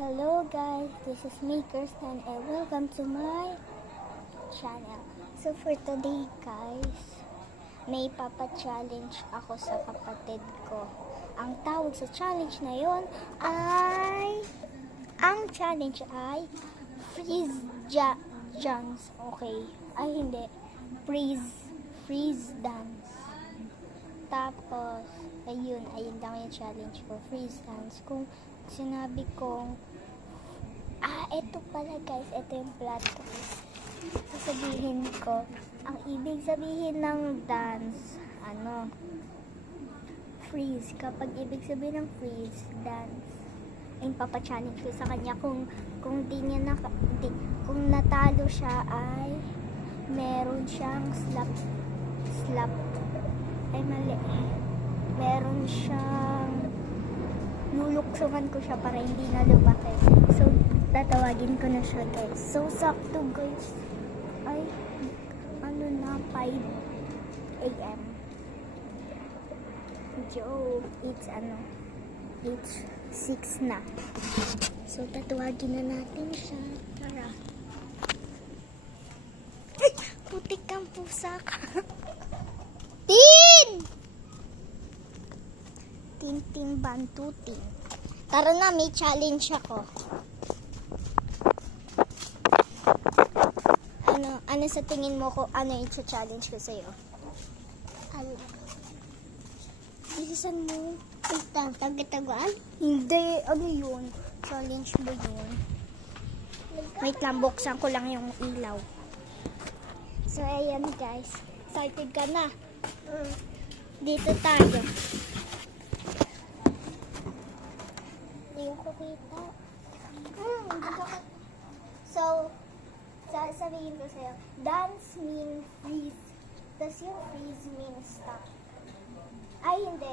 Hello guys, this is me Kirsten and welcome to my channel. So for today guys, may papa-challenge ako sa kapatid ko. Ang tawag sa challenge na yon ay, freeze dance. Okay, ay hindi, freeze dance. Tapos, ayun lang yung challenge ko, freeze dance. Kung sinabi kong, eto pala guys, eto yung plot twist. Sasabihin ko, ang ibig sabihin ng dance, freeze. Kapag ibig sabihin ng freeze, dance, ay papa-challenge ko sa kanya. Kung kung natalo siya ay meron siyang slap, ay mali. Meron siyang luluksungan ko siya para hindi na lumaki. So, tatawagin ko na siya guys. So, sakto guys. Ay, 5 a.m. Joke. It's 6 na. So, tatawagin na natin siya. Tara. Ay! Putik kang pusa ka. Tin bantutin. Tara na, may challenge ako. Ano sa tingin mo ko, ano yung challenge ko sa'yo? Bilisan mo. Tagtaguan? Hindi, ano yun? Challenge mo yun? Wait lang, buksan ko lang yung ilaw. So, ayan guys. Excited ka na? Dito tayo. Hindi ko kita. So, sasabihin ko sa'yo, dance means freeze. Tapos yung freeze means stop. Ay, hindi.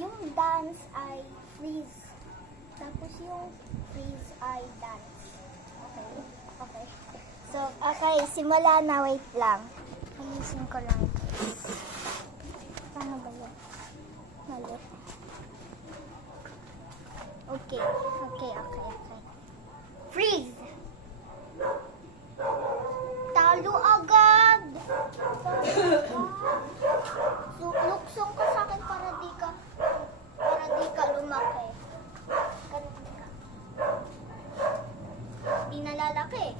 Yung dance ay freeze. Tapos yung freeze ay dance. Okay. So, okay, simula na. Wait lang. Alisin ko lang. Paano ba yun? Mali. Okay. Freeze! Talo agad! Luksong ka sa akin para di ka lumaki. Di nalalaki.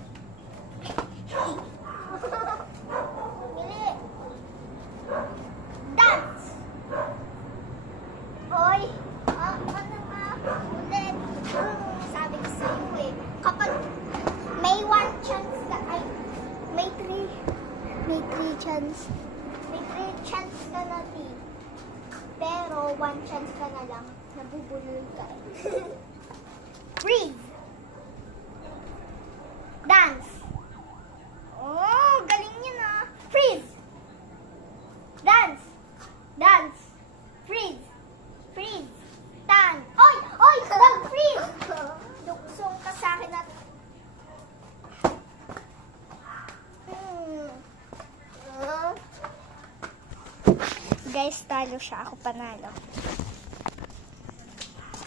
Bili! Dance! Hoy! Ulit! Sabi ko sa'yo kapag may 1 chance ka, may 3 chance ka na pero 1 chance ka na lang, nabubulol ka Freeze! Dance! Oh, galing yun Freeze! Dance! Freeze! Dance! Oy! Nag-freeze! Luksong ka sa akin at guys, talo siya. Ako panalo.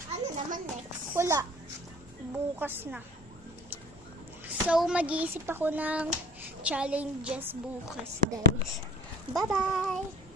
Ano naman next? Wala. Bukas na. So, mag-iisip ako ng challenges bukas, guys. Bye-bye!